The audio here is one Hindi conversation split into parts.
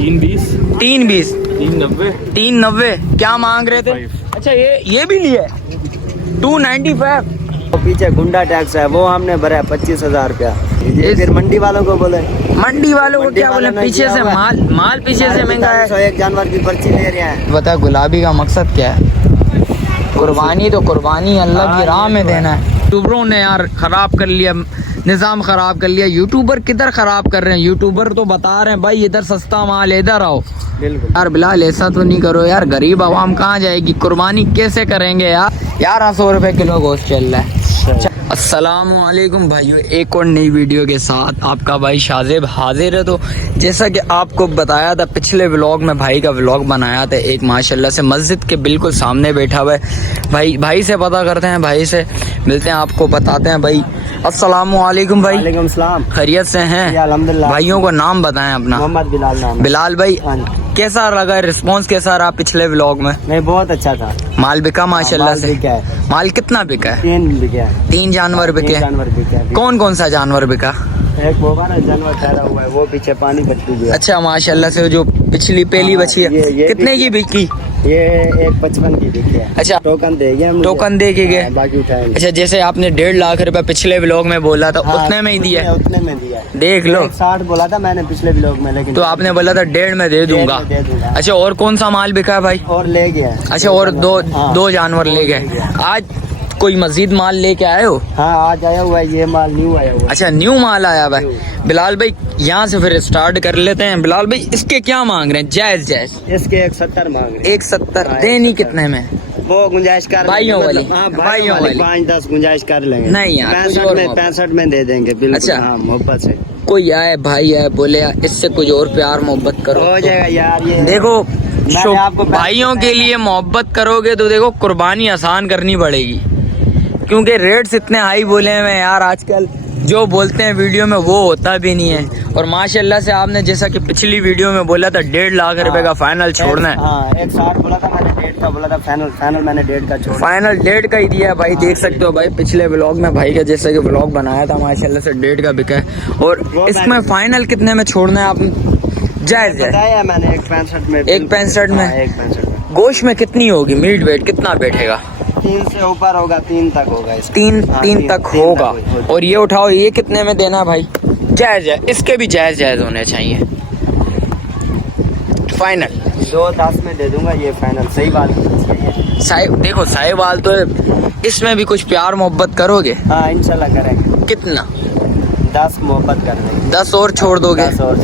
320 320 390 390 क्या मांग रहे थे? अच्छा ये भी लिए 295। पीछे गुंडा टैक्स है वो हमने भरा है 25,000 रुपया। ये फिर मंडी वालों को बोले, मंडी वालों को मंडी क्या बोले? वालों ने पीछे किया से हुआ है। माल पीछे से महंगा है। एक जानवर की पर्ची ले रहे हैं। बता गुलाबी का मकसद क्या है? कुर्बानी तो कुर्बानी अल्लाह की राह में देना है। यूट्यूबरों ने यार खराब कर लिया, निज़ाम खराब कर लिया। यूट्यूबर किधर खराब कर रहे हैं? यूट्यूबर तो बता रहे हैं भाई इधर सस्ता माल, इधर आओ। बिल्कुल यार बिलाल ऐसा तो नहीं करो यार, गरीब आवाम कहाँ जाएगी? कुर्बानी कैसे करेंगे यार? 1100 रुपए किलो गोश्त चल रहा है। अस्सलामुअलैकुम भाइयों, एक और नई वीडियो के साथ आपका भाई शाज़ेब हाजिर है। तो जैसा कि आपको बताया था पिछले व्लॉग में, भाई का व्लॉग बनाया था एक, माशाल्लाह से मस्जिद के बिल्कुल सामने बैठा हुआ है। भाई से पता करते हैं, भाई से मिलते हैं, आपको बताते हैं। भाई अस्सलामुअलैकुम भाई। वालेकुम सलाम। खैरियत से हैं? अल्हम्दुलिल्लाह। भाइयों को नाम बताएं अपना। मोहम्मद बिलाल नाम। बिलाल भाई, कैसा लगा रिस्पांस कैसा रहा पिछले व्लॉग में? नहीं बहुत अच्छा था। माल बिका माशाल्लाह से? बिका है। माल कितना बिका है? 3 बिका है। 3 जानवर बिके? जानवर बिका है। कौन कौन सा जानवर बिका? एक वो वाला जानवर ठहरा हुआ है, वो पीछे पानी बच्ची गया। अच्छा माशाल्लाह से जो पिछली पहली बची है ये कितने की बिकी? ये 155 की बिकी है। अच्छा टोकन दे गए हम। टोकन दे के गए? बाकी उठाएंगे। अच्छा जैसे आपने 1.5 लाख रुपए पिछले व्लॉग में बोला था, उतने में ही दिया? उतने में दिया। देख लो, 60 बोला था मैंने पिछले व्लॉग में, लेकिन तो आपने बोला था 1.5 में दे दूंगा। दे दूंगा। अच्छा और कौन सा माल बिका है भाई? और ले गया। अच्छा और दो जानवर ले गए। आज कोई मजीद माल लेके आए हो? हाँ आज आया हुआ है, ये माल न्यू आया हुआ है। अच्छा न्यू माल आया भाई। बिलाल भाई यहाँ से फिर स्टार्ट कर लेते हैं। बिलाल भाई इसके क्या मांग रहे हैं? जायज इसके 170 मांग रहे हैं। 170 देनी कितने में? वो गुंजाइश कर भाइयों वाली? भाइयों वाली 5-10 गुंजाइश कर लेंगे। नहीं यार 65 में दे देंगे बिल्कुल। अच्छा हाँ मोहब्बत से। कोई आए भाई आए बोले यार इससे कुछ और प्यार मोहब्बत करो हो जाएगा यार। ये देखो आपको भाइयों के लिए मोहब्बत करोगे तो देखो कुर्बानी आसान करनी पड़ेगी, क्योंकि रेट्स इतने हाई बोले हैं यार आजकल, जो बोलते हैं वीडियो में वो होता भी नहीं है। और माशाल्लाह से आपने जैसा कि पिछली वीडियो में बोला था 1.5 लाख रुपए का फाइनल छोड़ना है। हाँ 160 बोला था मैंने, 1.5 का बोला था फाइनल मैंने 1.5 का छोड़ा। फाइनल 1.5 का ही दिया है भाई। देख सकते हो भाई पिछले व्लॉग में भाई का जैसा कि व्लॉग बनाया था माशाल्लाह से 1.5 का बिका है। और इसमें फाइनल कितने में छोड़ना है आपने? जायज है मैंने 165 में। 165 में? 165 में। गोश्त में कितनी होगी? मीट वेट कितना बैठेगा? 3 से ऊपर होगा, 3 तक होगा। 3 तक होगा। और ये उठाओ, ये कितने में देना भाई? जायज है, इसके भी जायज होने चाहिए। फाइनल 210 में दे दूंगा ये फाइनल। सही बात है। देखो साहिवाल तो इसमें भी कुछ प्यार मोहब्बत करोगे? हाँ इंशाल्लाह करेंगे। कितना? 10 मोहब्बत कर देंगे। 10 और छोड़ दोगे? 10 और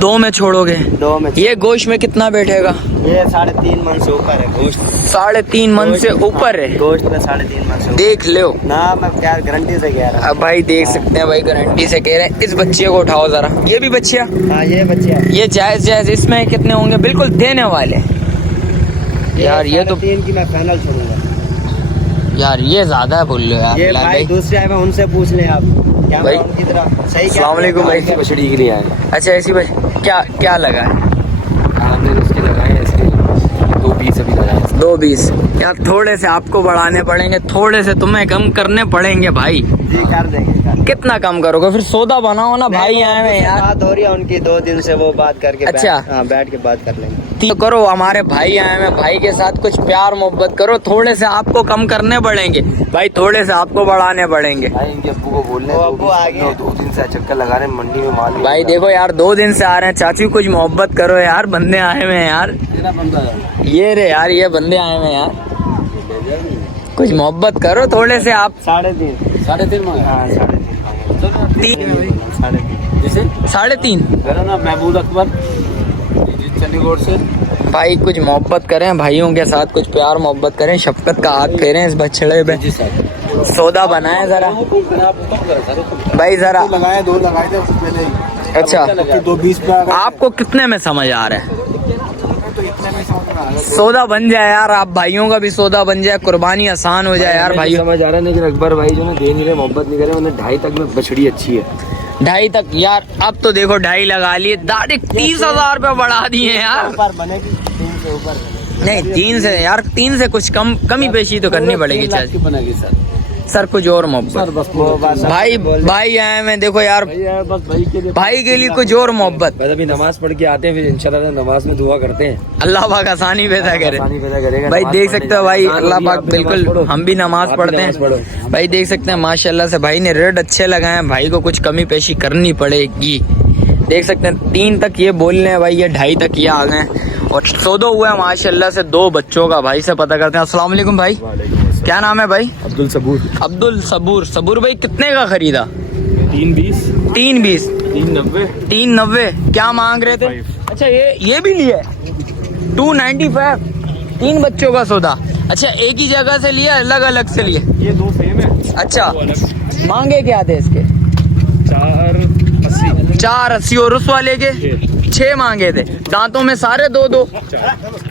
2 में छोड़ोगे? 2 में। ये गोश्त में कितना बैठेगा? ये 3.5 मन से ऊपर है गोश्त। 3.5 मन से ऊपर है गोश्त में 3.5 मन से। देख लो ना मैं क्या गारंटी से कह रहा हूँ। अब भाई देख सकते हैं भाई, गारंटी से कह रहे हैं। इस बच्चे को उठाओ जरा, ये भी बच्चिया। हाँ ये बच्चे हैं। ये जायज इसमें कितने होंगे? बिल्कुल देने वाले यार। ये तो 3 की मैं फाइनल छोड़ूंगा यार, ये ज्यादा बोल रहे हो यार। ये भाई दूसरे आए, उनसे पूछ ले आप क्या भाई। उनकी तरह सही। अस्सलाम वालेकुम भाई। बछड़ी के लिए आए। अच्छा ऐसी भाई क्या लगा है? हमने उसके लगाए हैं, इसके 220 अभी लगाए। 220 यार, थोड़े से आपको बढ़ाने पड़ेंगे, थोड़े से तुम्हें कम करने पड़ेंगे भाई। जी कर देंगे। कितना कम करोगे? फिर सौदा बनाओ ना भाई। आए हैं यार, बात हो रही है उनकी 2 दिन से, वो बात करके अच्छा। हाँ बैठ के बात कर लेंगे। तो करो, हमारे भाई आए हैं, भाई के साथ कुछ प्यार मोहब्बत करो। थोड़े से आपको कम करने पड़ेंगे भाई, थोड़े से आपको बढ़ाने पड़ेंगे भाई इनके अब्बू को बोलने अब्बू आगे 2 दिन से चक्कर लगा रहे हैं मंडी में माल। भाई। देखो यार 2 दिन से आ रहे हैं, चाचू कुछ मोहब्बत करो यार, बंदे आए हुए हैं यार। ये रे यार, ये बंदे आए हुए हैं यार, कुछ मोहब्बत करो थोड़े से आप। 3.5 3.5 मांगे। हाँ 3.5 जैसे 3.5 करो ना। महमूद अकबर चंडीगढ़ से। भाई कुछ मोहब्बत करें भाइयों के साथ, कुछ प्यार मोहब्बत करें, शफकत का हाथ फेरें इस बछड़े पे। सौदा बनाए जरा भाई, जरा लगाए 2 लगाए थे पहले। अच्छा 220 पे आ गए। आपको कितने में समझ आ रहा है? सौदा बन जाए यार, आप भाइयों का भी सौदा बन जाए, कुर्बानी आसान हो जाए यार भाई। समझ आ रहा है, लेकिन अकबर भाई जो ना दे नहीं रहे, मोहब्बत नहीं करे। उन्हें 2.5 तक में बछड़ी अच्छी है। 2.5 तक यार, अब तो देखो 2.5 लगा लिए, डायरेक्ट 30,000 रुपये बढ़ा दिए यार। ऊपर बनेगी 3 से ऊपर। नहीं 3 से यार, 3 से कुछ कमी पेशी तो करनी पड़ेगी चाची। बनेगी सर सर कुछ और मोहब्बत। बस वो बात भाई भाई आए मैं देखो यार, भैया बस भाई के लिए कुछ और मोहब्बत। बस अभी नमाज पढ़ के आते हैं, फिर इंशाल्लाह नमाज में दुआ करते हैं, अल्लाह पाक आसानी पैदा करे। पानी पैदा करेगा। भाई नमाज देख पढ़ने सकते हो भाई, जाना। अल्लाह आप पाक भी नमाज बिल्कुल, पढ़ो। हम भी नमाज आप भी पढ़ते नमाज हैं पढ़ो। भाई। देख सकते हैं माशाल्लाह से भाई ने रेट अच्छे लगाए हैं, भाई को कुछ कमी पेशी करनी पड़ेगी। देख सकते हैं 3 तक ये बोल रहे हैं भाई, ये 2.5 तक ये आ गए और सौदा हुआ है माशाल्लाह से 2 बच्चों का। भाई से पता करते हैं। अस्सलाम वालेकुम भाई, क्या नाम है भाई? अब्दुल सबूर। अब्दुल सबूर। सबूर भाई कितने का खरीदा? 320 320 390 390 क्या मांग रहे थे? अच्छा ये भी लिए 295। 3 बच्चों का सौदा। अच्छा एक ही जगह से लिया, अलग अलग से लिए? ये 2 सेम है। अच्छा मांगे क्या थे इसके? 480 और उस वाले के 6 मांगे थे। दांतों में सारे 2-2,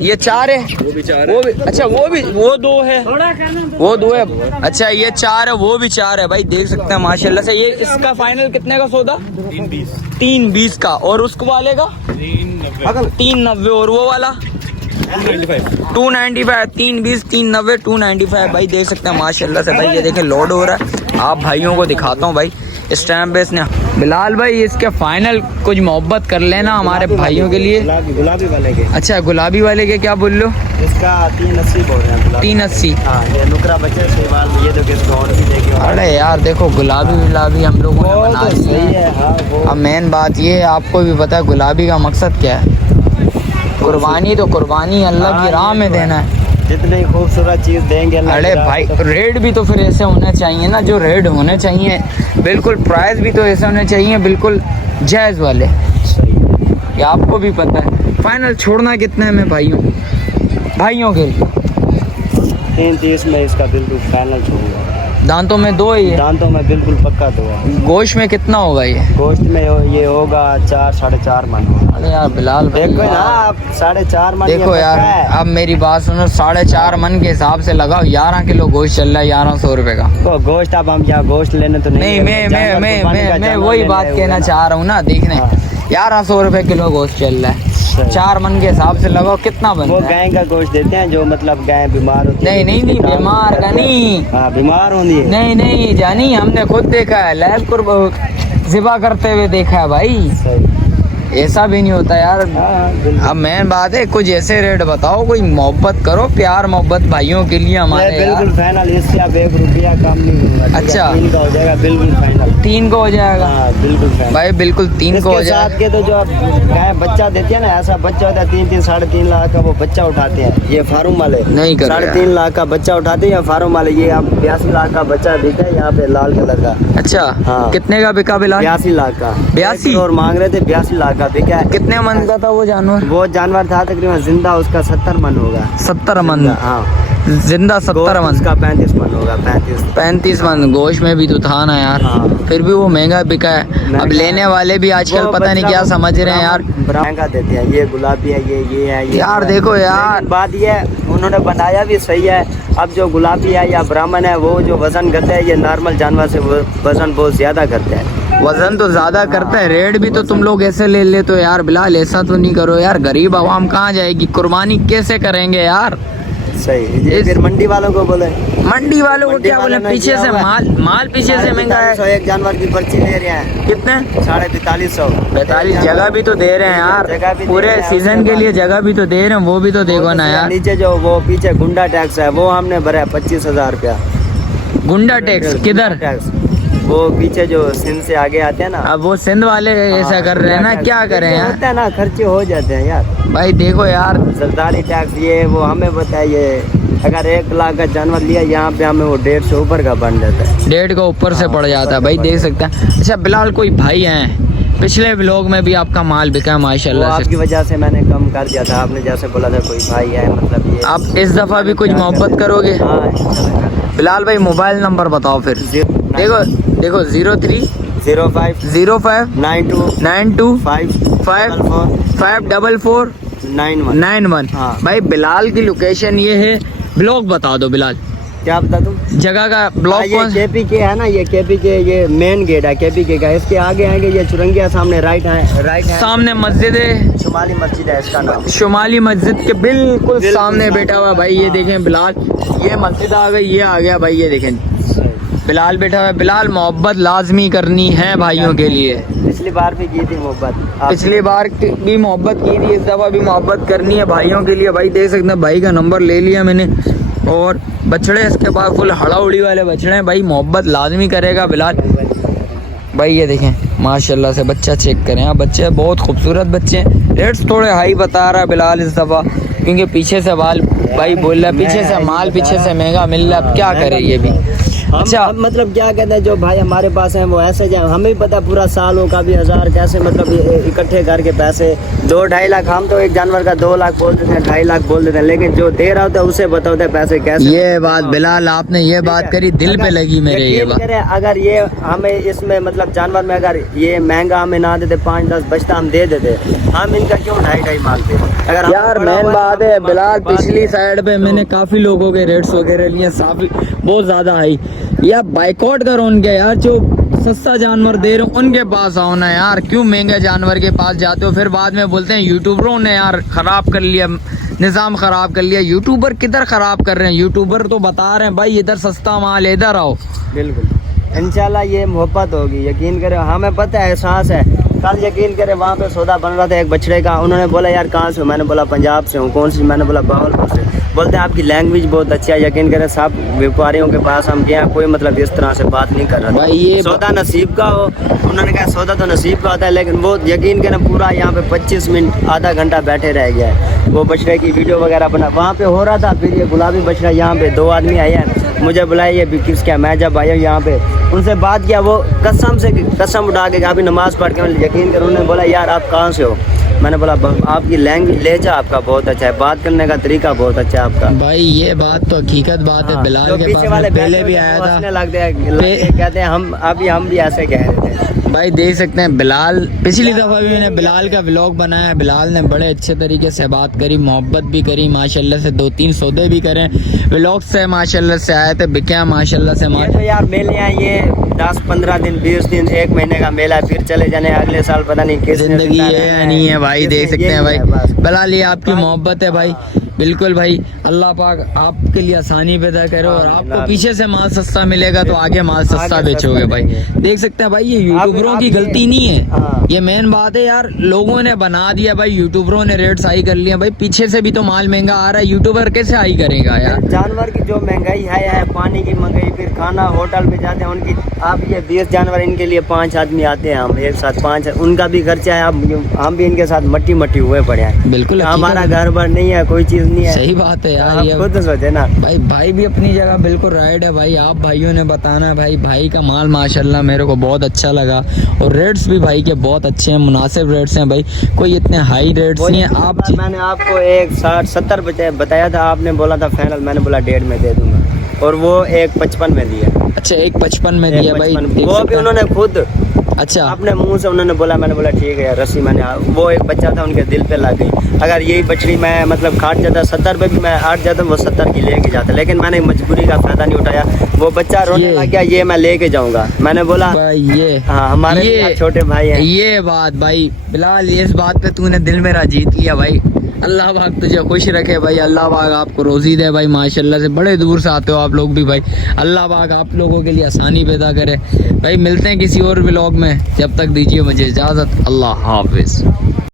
ये 4 है, वो भी 4 वो भी। अच्छा वो 2 है, वो 2 है। अच्छा ये 4 है, वो भी 4 है। भाई देख सकते हैं माशाल्लाह से। ये इसका फाइनल कितने का सौदा? 320 का। और उसको वाले का 390 और वो वाला 295। 320 390 295। भाई देख सकते हैं माशाल्लाह से। भाई ये देखें लोड हो रहा है। आप भाइयों को दिखाता हूँ भाई इस टाइम पे इसने। बिलाल भाई इसके फाइनल कुछ मोहब्बत कर लेना हमारे भाइयों के लिए। गुलाबी वाले के। अच्छा गुलाबी वाले के क्या बोल लो? इसका 380 बोल रहे हैं। 380। हाँ ये नुकरा बच्चे शेवाल, ये तो किसको और भी देखे। अरे यार देखो गुलाबी हम लोगों ने बना तो ली सही है। है। हाँ वो अब मेन बात ये है, आपको भी पता है गुलाबी का मकसद क्या है। कुर्बानी तो कुर्बानी अल्लाह की राह में देना है। जितनी खूबसूरत चीज देंगे अल्लाह अरे की राह भाई में, तो रेट भी तो फिर ऐसे होने चाहिए ना, जो रेट होने चाहिए बिल्कुल। प्राइस भी तो ऐसे होने चाहिए बिल्कुल जायज़ वाले। ये आपको भी पता है। फाइनल छोड़ना कितने में भाइयों के लिए? 330 में इसका बिल्कुल फाइनल छोड़ूंगा। दांतों में 2 ही है। दांतों में बिल्कुल पक्का 2 है। गोश्त में कितना होगा ये? गोश्त में ये होगा 4 साढ़े 4 मन होगा। अरे यार बिलाल भाई देखो ना यार, आप 4.5 मन। देखो ये यार पक्का है। अब मेरी बात सुनो, 4.5 मन के हिसाब से लगाओ। 11 किलो गोश्त चल रहा है 1100 रुपए का। तो गोश्त अब हम यहाँ गोश्त लेने तो नहीं मैं वही बात कहना चाह रहा हूँ ना। देखने हाँ। 1100 रुपए किलो गोश्त चल रहा है। 4 मन के हिसाब से लगाओ कितना वो बनता है? गाय का गोश्त देते हैं जो मतलब गाय बीमार होती है। नहीं बीमार का नहीं। हाँ बीमार होती है। नहीं जानी, हमने खुद देखा है, लैब को ज़िबा करते हुए देखा है भाई। सही। ऐसा भी नहीं होता यार। हाँ बिल्कुल। अब मेन बात है कुछ ऐसे रेट बताओ, कोई मोहब्बत करो, प्यार मोहब्बत भाइयों के लिए हमारे यार। बिल्कुल फाइनल। इससे आप 1 रुपया कम नहीं होगा। ठीक है? अच्छा। 3 का हो जाएगा बिल्कुल फाइनल। 3 को हो जाएगा हाँ बिल्कुल फाइनल। भाई, बिल्कुल 3 को हो इसके जाएगा। साथ के तो जो आप गाय बच्चा देती है ना, ऐसा बच्चा होता है 3 साढ़े 3 लाख का वो बच्चा उठाते हैं। ये फार्म वाले नहीं कर 3.5 लाख का बच्चा उठाते हैं या फार्म वाले। ये आप 82 लाख का बच्चा दिखा है यहाँ पे लाल कलर का। अच्छा हाँ। कितने का बिका बिलाल? 82 लाख का। 82? और मांग रहे थे 82 लाख का बिका है। कितने मन का था वो जानवर? वो जानवर था तकरीबन जिंदा उसका 70 मन होगा। 70 मन? हाँ जिंदा 70 मन? उसका 35 मन होगा। 35 मन। गोश्त में भी तो था ना यार। हाँ। फिर भी वो महंगा बिका है। अब महंगा लेने है। वाले भी आजकल वो पता नहीं बच्चा क्या वो समझ रहे हैं यार। महंगा देते हैं। ये गुलाबी है, ये है, ये यार है। देखो यार। लेकिन बात ये है, उन्होंने बनाया भी सही है। अब जो गुलाबी है या ब्राह्मण है वो जो वजन करते हैं, ये नॉर्मल जानवर से वजन बहुत ज्यादा करते हैं। वजन तो ज्यादा करता है, रेट भी तो तुम लोग ऐसे ले लेते हो यार। बिलाल ऐसा तो नहीं करो यार, गरीब आवाम कहाँ जाएगी? कुर्बानी कैसे करेंगे यार? सही। ये फिर मंडी वालों को बोले। मंडी वालों को मंडी क्या बोले? वालों ने पीछे किया से हुआ है। माल पीछे से महंगा है। एक जानवर की पर्ची ले रहे हैं कितने? 4500। 45। जगह भी तो दे रहे हैं जगह यार, भी दे पूरे रहे हैं, सीजन उसके के लिए बाद। जगह भी तो दे रहे हैं, वो भी तो देखो ना यार। नीचे जो वो पीछे गुंडा टैक्स है वो हमने भरा है 25,000 रुपया। गुंडा टैक्स किधर? टैक्स वो पीछे जो सिंध से आगे आते हैं ना। अब वो सिंध वाले ऐसा कर रहे हैं ना, क्या करें यार? होता है ना, खर्चे हो जाते हैं यार। भाई देखो यार, सरदारी टैक्स ये वो हमें बताइए। अगर 1 लाख का जानवर लिया यहाँ पे हमें वो 150 ऊपर का बन जाता है। 1.5 का ऊपर से पड़ जाता है भाई, देख सकते हैं। अच्छा बिलाल कोई भाई हैं, पिछले व्लॉग में भी आपका माल बिका है वो माशाल्लाह से। आपकी वजह से मैंने कम कर दिया था। आपने जैसे बोला था कोई भाई है मतलब ये। आप इस दफा भी कुछ मोहब्बत करोगे? हाँ इंशाल्लाह। बिलाल भाई मोबाइल नंबर बताओ फिर। देखो 03 05 05 92 92 5 5 544 91। 91। हाँ। भाई बिलाल की लोकेशन ये है। ब्लॉग बता दो बिलाल, क्या बता दूं? जगह का ब्लॉग ये कौन? केपी के है ना, ये केपी के ये मेन गेट है केपी के का। इसके आगे आएंगे ये चुरंगिया सामने राइट है। सामने मस्जिद है, शुमाली मस्जिद है इसका नाम। शुमाली मस्जिद के बिल्कुल सामने बैठा हुआ भाई। ये देखें बिलाल, ये मस्जिद आ गई, ये आ गया भाई। ये देखें बिलाल बैठा हुआ है। बिलाल, मोहब्बत लाजमी करनी है भाइयों के लिए। पिछली बार भी की थी मोहब्बत, पिछली बार भी मोहब्बत की थी, इस दफ़ा भी मोहब्बत करनी है भाइयों के लिए। भाई देख सकते हैं, भाई का नंबर ले लिया मैंने। और बछड़े इसके पास फुल हड़ा उड़ी वाले बछड़े हैं भाई, मोहब्बत लाजमी करेगा बिलाल भाई। ये देखें माशाल्लाह से बच्चा चेक करें आप, बच्चे बहुत खूबसूरत बच्चे हैं। रेट्स थोड़े हाई बता रहा है बिलाल इस दफ़ा, क्योंकि पीछे से बाल भाई बोल रहा है, पीछे से माल पीछे से महंगा मिल रहा है। अब क्या करे ये भी। अच्छा, हम मतलब क्या कहते हैं, जो भाई हमारे पास हैं वो ऐसे हमें भी पता पूरा सालों का भी 1000 कैसे मतलब इकट्ठे करके पैसे 2-2.5 लाख, हम तो एक जानवर का 2 लाख बोल देते हैं, 2.5 लाख बोल देते हैं, लेकिन जो दे रहा होता है उसे पता होता है पैसे कैसे। ये बात बिलाल आपने ये बात करी, दिल पे लगी मेरे ये बात। अगर ये हमें इसमें मतलब जानवर में अगर ये महंगा हमें ना देते, 5-10 बचता हम दे देते, हम इनका क्यों 2.5 मांगते। अगर यार मेन बात है बिलाल, पिछली साइड पे मैंने काफी लोगों के रेट्स वगैरह लिए, काफी बहुत ज्यादा हाई। यार बाइकआउट करो उनके, यार जो सस्ता जानवर दे रहे हो उनके पास आओ ना यार, क्यों महंगे जानवर के पास जाते हो। फिर बाद में बोलते हैं यूट्यूबरों ने यार खराब कर लिया, निज़ाम खराब कर लिया। यूट्यूबर किधर खराब कर रहे हैं, यूट्यूबर तो बता रहे हैं भाई इधर सस्ता माल, इधर आओ। बिल्कुल इंशाल्लाह ये मोहब्बत होगी, यकीन करें, हमें पता है, एहसास है। कल यकीन करें वहाँ पे सौदा बन रहा था एक बछड़े का, उन्होंने बोला यार कहाँ से हो, मैंने बोला पंजाब से हूँ। कौन सी, मैंने बोला बहावलपुर से। बोलते हैं आपकी लैंग्वेज बहुत अच्छी है। यकीन करें सब व्यापारियों के पास हम गए, कोई मतलब इस तरह से बात नहीं कर रहा था। भाई ये सौदा नसीब का हो, उन्होंने कहा सौदा तो नसीब का होता है, लेकिन वो यकीन करें पूरा यहाँ पे 25 मिनट आधा घंटा बैठे रह गया है। वो बछड़े की वीडियो वगैरह बना वहाँ पे हो रहा था। फिर ये गुलाबी बछड़ा यहाँ पे 2 आदमी आए हैं, मुझे बुलाया, ये भी किसका। मैं जब आया यहाँ पे उनसे बात किया, वो कसम उठा के अभी नमाज़ पढ़ के, यकीन करो उन्होंने बोला यार आप कहाँ से हो। मैंने बोला आपकी लैंग्वेज लहजा आपका बहुत अच्छा है, बात करने का तरीका बहुत अच्छा है आपका। भाई ये बात तो हकीकत बात है। बिलाल के पास मैं पहले भी आया था, लगते हैं कहते हैं हम भी ऐसे कह रहे थे। भाई देख सकते हैं बिलाल, पिछली दफ़ा भी मैंने बिलाल का व्लॉग बनाया। बिलाल ने बड़े अच्छे तरीके से बात करी, मोहब्बत भी करी, माशाल्लाह से 2-3 सौदे भी करें व्लॉग से, माशाल्लाह से आए थे, बिके माशाल्लाह से। तो यार मेले हैं ये 10-15 दिन 20 दिन 1 महीने का मेला, फिर चले जाने अगले साल, पता नहीं किस जिंदगी है या नहीं है भाई। देख सकते हैं भाई बिलाल, ये आपकी मोहब्बत है भाई। बिल्कुल भाई, अल्लाह पाक आपके लिए आसानी पैदा करे, और आपको पीछे से माल सस्ता मिलेगा तो आगे माल सस्ता बेचोगे भाई। देख सकते हैं भाई, ये यूट्यूबरों की गलती नहीं है, ये मेन बात है यार, लोगों ने बना दिया भाई, यूट्यूबरों ने रेट्स हाई कर लिया भाई। पीछे से भी तो माल महंगा आ रहा है, यूट्यूबर कैसे हाई करेगा यार। जानवर की जो महंगाई है, पानी की महंगाई, फिर खाना होटल पे जाते हैं उनकी, आप ये 20 जानवर, इनके लिए 5 आदमी आते हैं, हम एक साथ 5, उनका भी खर्चा है। हम भी इनके साथ मट्टी हुए पड़े हैं। बिल्कुल, हमारा घर बार नहीं है, कोई चीज नहीं है। सही बात है यार, ये खुद सोचे ना भाई भी अपनी जगह बिल्कुल राइट है भाई। आप भाइयों ने बताना है भाई का माल माशाल्लाह मेरे को बहुत अच्छा लगा, और रेट्स भी भाई के बहुत अच्छे हैं, मुनासिब रेट्स हैं भाई, कोई इतने हाई रेट्स नहीं है। आप मैंने आपको 1.60-70 बताया था, आपने बोला था फाइनल, मैंने बोला 1.5 में दे दूंगा, और वो 1.55 में दिया। अच्छा 1.55 में दिया भाई, वो भी उन्होंने खुद अच्छा अपने मुंह से उन्होंने बोला। मैंने बोला ठीक है, रस्सी मैंने, वो एक बच्चा था उनके दिल पे लग गई। अगर यही बछड़ी मैं मतलब खाट जाता 70 पे भी मैं हाट जाता, वो 70 की लेके जाता, लेकिन मैंने मजबूरी का फायदा नहीं उठाया। वो बच्चा रोने लग गया, ये मैं लेके जाऊंगा। मैंने बोला ये हाँ हमारे छोटे भाई हैं। ये बात भाई बिलाल, इस बात पे तूने दिल मेरा जीत लिया भाई। अल्लाह पाक तुझे खुश रखे भाई, अल्लाह पाक आपको रोजी दे भाई, माशाल्लाह से बड़े दूर से आते हो आप लोग भी भाई, अल्लाह पाक आप लोगों के लिए आसानी पैदा करे भाई। मिलते हैं किसी और व्लॉग में, जब तक दीजिए मुझे इजाज़त, अल्लाह हाफिज़।